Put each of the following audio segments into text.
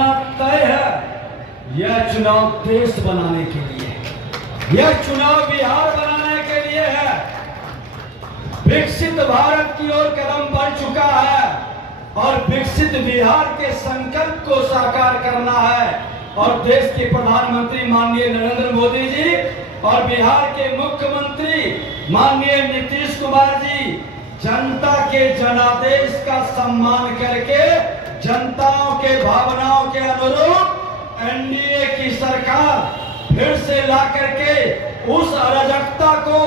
होना तय है। यह चुनाव देश बनाने के लिए है। यह चुनाव बिहार बनाने के लिए है। विकसित भारत की ओर कदम बढ़ चुका है और विकसित बिहार के संकल्प को साकार करना है। और देश के प्रधानमंत्री माननीय नरेंद्र मोदी जी और बिहार के मुख्यमंत्री माननीय नीतीश कुमार जी जनता के जनादेश का सम्मान करके जनताओं के भावनाओं के अनुरूप एनडीए की सरकार फिर से ला करके उस अराजकता को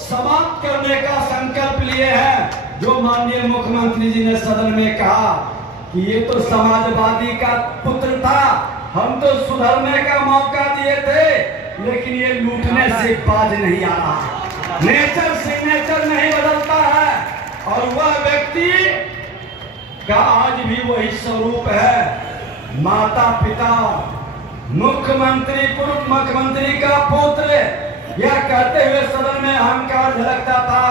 समाप्त करने का संकल्प लिए हैं। जो माननीय मुख्यमंत्री जी ने सदन में कहा कि ये तो समाजवादी का पुत्र था, हम तो सुधरने का मौका दिए थे, लेकिन ये लूटने से बाज नहीं आ रहा। नेचर सिग्नेचर नहीं बदलता है और वह व्यक्ति का आज भी वही स्वरूप है। माता पिता मुख्यमंत्री पूर्व मुख्यमंत्री का पुत्र यह कहते हुए सदन में अहंकार झलकता था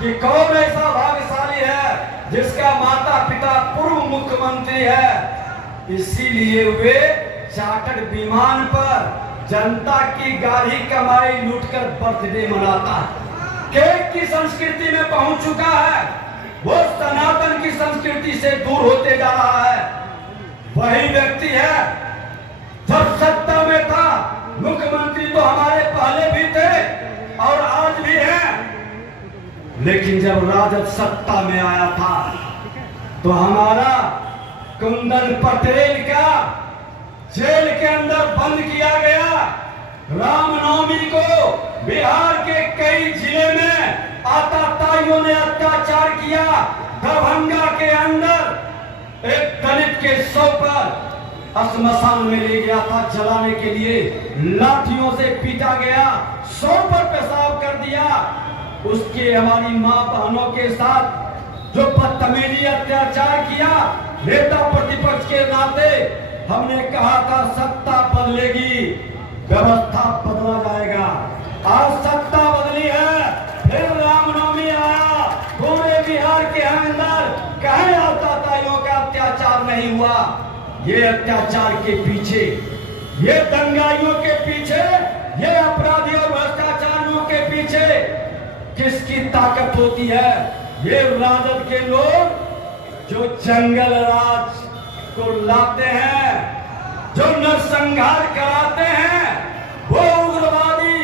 कि कौन ऐसा भाग्यशाली है जिसका माता पिता पूर्व मुख्यमंत्री है। इसीलिए वे चार्टर्ड विमान पर जनता की गाढ़ी कमाई लूटकर बर्थडे मनाता है। केक की संस्कृति में पहुंच चुका है। वो सनातन की संस्कृति से दूर होते जा रहा है। वही व्यक्ति है जब सत्ता में था, मुख्यमंत्री तो हमारे पहले भी थे और आज भी हैं, लेकिन जब राजद सत्ता में आया था तो हमारा कुंदन पटेल का जेल के अंदर बंद किया गया। रामनवमी को बिहार के कई जिले में आतताइयों ने अत्याचार किया। दरभंगा के अंदर एक दलित के शव पर श्मशान में ले गया था जलाने के लिए, लाठियों से पीटा गया, शव पर पेशाब कर दिया। उसके हमारी मां बहनों के साथ जो बदतमीजी अत्याचार किया, नेता प्रतिपक्ष के नाते हमने कहा था सत्ता बदलेगी, व्यवस्था बदला जाएगा। आज सत्ता बदली है, फिर रामनवमी आया, पूरे बिहार के अंदर कहीं आतताइयों का अत्याचार नहीं हुआ। ये अत्याचार के पीछे, ये दंगाइयों के पीछे, ये अपराधी और भ्रष्टाचारियों के पीछे किसकी ताकत होती है? ये राजद के लोग जो जंगल राज को लाते हैं, जो नरसंहार कराते हैं, वो उग्रवादी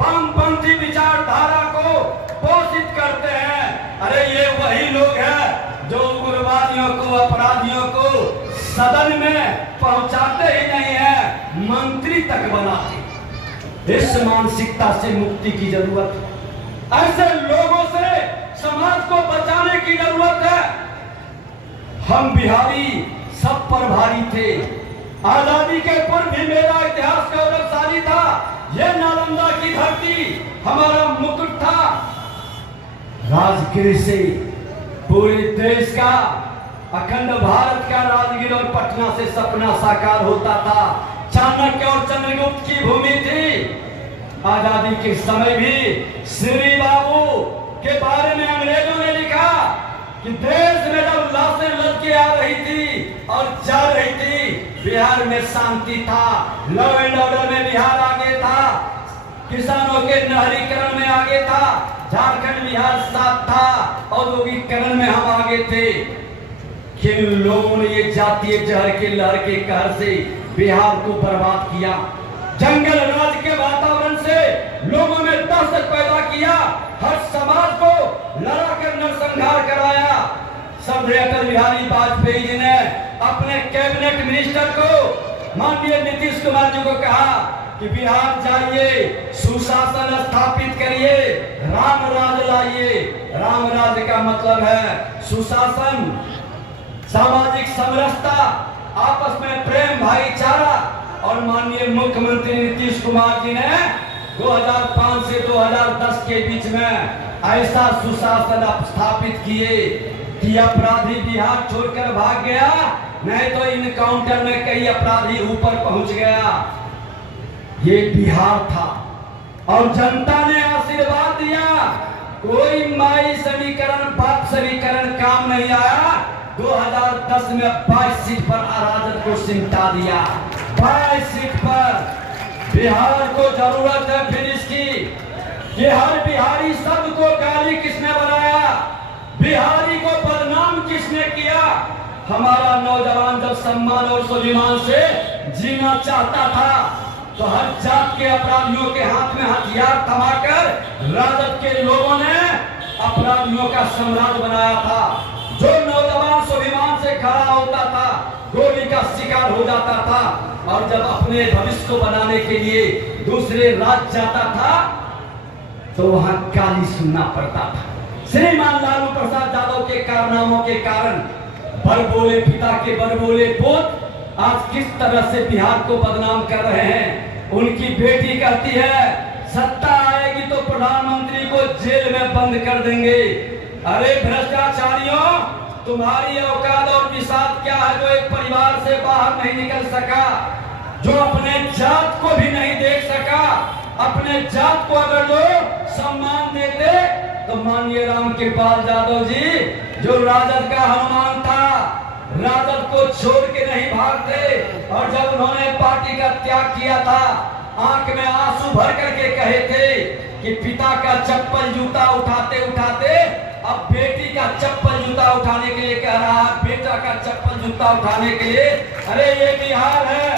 वामपंथी विचारधारा को पोषित करते हैं। अरे ये वही लोग हैं जो उग्रवादियों को, अपराधियों को सदन में पहुंचाते ही नहीं है, मंत्री तक बनाते। इस मानसिकता से मुक्ति की जरूरत है। ऐसे लोगों से समाज को बचाने की जरूरत है। हम बिहारी सब पर भारी थे। आजादी के पूर्व भी मेरा इतिहास गौरवशाली था। यह नालंदा की धरती हमारा मुकुट था। राजगीर से पूरे देश का, अखंड भारत का राजगीर और पटना से सपना साकार होता था। चाणक्य और चंद्रगुप्त की भूमि थी। आजादी के समय भी श्री बाबू के बारे में अंग्रेजों ने लिखा कि देश में जब लाशें लटके आ रही थी और जा रही थी, बिहार में शांति था, लॉ एंड ऑर्डर में बिहार आगे था, किसानों के नहरीकरण में आगे था, झारखंड बिहार साथ था, औद्योगिकरण में हम आगे थे। किन लोगों ने ये जातीय जहर के लहर के कहर से बिहार को बर्बाद किया। जंगल राज के वातावरण से लोगों में दहशत पैदा किया, हर समाज को लड़ाकर नरसंहार कराया। श्रद्धेय अटल बिहारी वाजपेयी जी ने अपने कैबिनेट मिनिस्टर को, माननीय नीतीश कुमार जी को कहा कि बिहार जाइए, सुशासन स्थापित करिए, राम राज लाइए। राम राज का मतलब है सुशासन, सामाजिक समरसता, आपस में प्रेम भाईचारा। और माननीय मुख्यमंत्री नीतीश कुमार जी ने 2005 से 2010 के बीच में ऐसा सुशासन स्थापित किए कि अपराधी बिहार छोड़कर भाग गया, नहीं तो इनकाउंटर में कई अपराधी ऊपर पहुंच गया। ये बिहार था और जनता ने आशीर्वाद दिया। कोई माई समीकरण, बाप समीकरण काम नहीं आया। 2010 में 22 सीट पर अराजक को सिमटा दिया। 22 सीट पर बिहार को जरूरत है फिर इसकी कि हर बिहारी शब्द को गाली किसने बनाया, बिहारी को बदनाम किसने किया। हमारा नौजवान जब सम्मान और स्वाभिमान से जीना चाहता था तो हर जात के अपराधियों के हाथ में हथियार थमाकर राजद के लोगों ने अपराधियों का साम्राज्य बनाया था। जो नौजवान स्वाभिमान से खड़ा होता था गोली का शिकार हो जाता था, और जब अपने भविष्य को बनाने के लिए दूसरे राज्य जाता था तो वहां गाली सुनना पड़ता था। श्रीमान लालू प्रसाद यादव के कारनामों के कारण बड़बोले पिता के बड़बोले पुत्र आज किस तरह से बिहार को बदनाम कर रहे हैं। उनकी बेटी कहती है सत्ता आएगी तो प्रधानमंत्री को जेल में बंद कर देंगे। अरे भ्रष्टाचारियों, तुम्हारी औकात और विसात क्या है जो एक परिवार से बाहर नहीं निकल सका, जो अपने जात को भी नहीं देख सका। अपने जात को अगर जो सम्मान देते तो माननीय राम कृपाल यादव जी जो राजद का हनुमान था, राजद को छोड़ के नहीं भागते, और जब उन्होंने पार्टी का त्याग किया था आंख में आंसू भर करके कहे थे कि पिता का चप्पल जूता उठाते उठाते अब बेटी का चप्पल जूता उठाने के लिए कह रहा है, बेटा का चप्पल जूता उठाने के लिए। अरे ये बिहार है,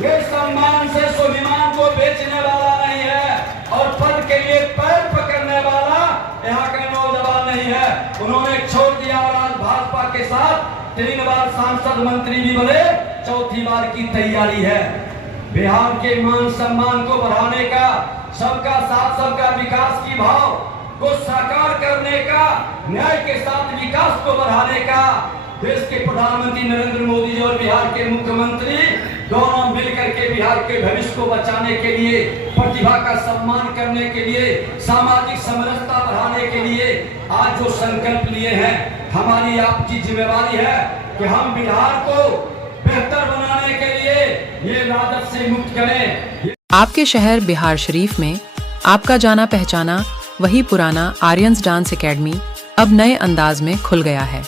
ये सम्मान से स्वाभिमान को बेचने वाला नहीं है और पद के लिए पैर पकड़ने वाला यहाँ का नौजवान नहीं है। उन्होंने छोड़ दिया और आज भाजपा के साथ 3 बार सांसद मंत्री भी बने, 4थी बार की तैयारी है। बिहार के मान सम्मान को बढ़ाने का, सबका साथ सबका विकास की भाव को साकार करने का, न्याय के साथ विकास को बढ़ाने का देश के प्रधानमंत्री नरेंद्र मोदी जी और बिहार के मुख्यमंत्री दोनों मिलकर के बिहार के भविष्य को बचाने के लिए, प्रतिभा का सम्मान करने के लिए, सामाजिक समरसता बढ़ाने के लिए आज जो संकल्प लिए हैं, हमारी आपकी जिम्मेवारी है कि हम बिहार को बेहतर बनाने के लिए ये राजद से मुक्त करें। आपके शहर बिहार शरीफ में आपका जाना पहचाना वही पुराना आर्यंस डांस एकेडमी अब नए अंदाज में खुल गया है,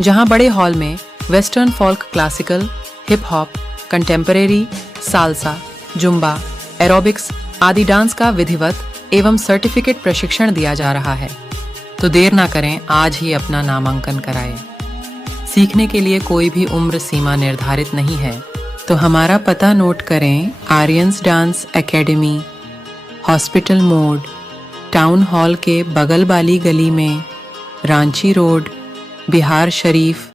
जहां बड़े हॉल में western folk classical, hip hop, contemporary, salsa, Zumba, aerobics आदि डांस का विधिवत एवं सर्टिफिकेट प्रशिक्षण दिया जा रहा है। तो देर ना करें, आज ही अपना नामांकन कराएं। सीखने के लिए कोई भी उम्र सीमा निर्धारित नहीं है, तो हमारा पता नोट करें। आर्यंस डांस एकेडमी, हॉस्पिटल मोड़, टाउन हॉल के बगल वाली गली में, रांची रोड, बिहार शरीफ,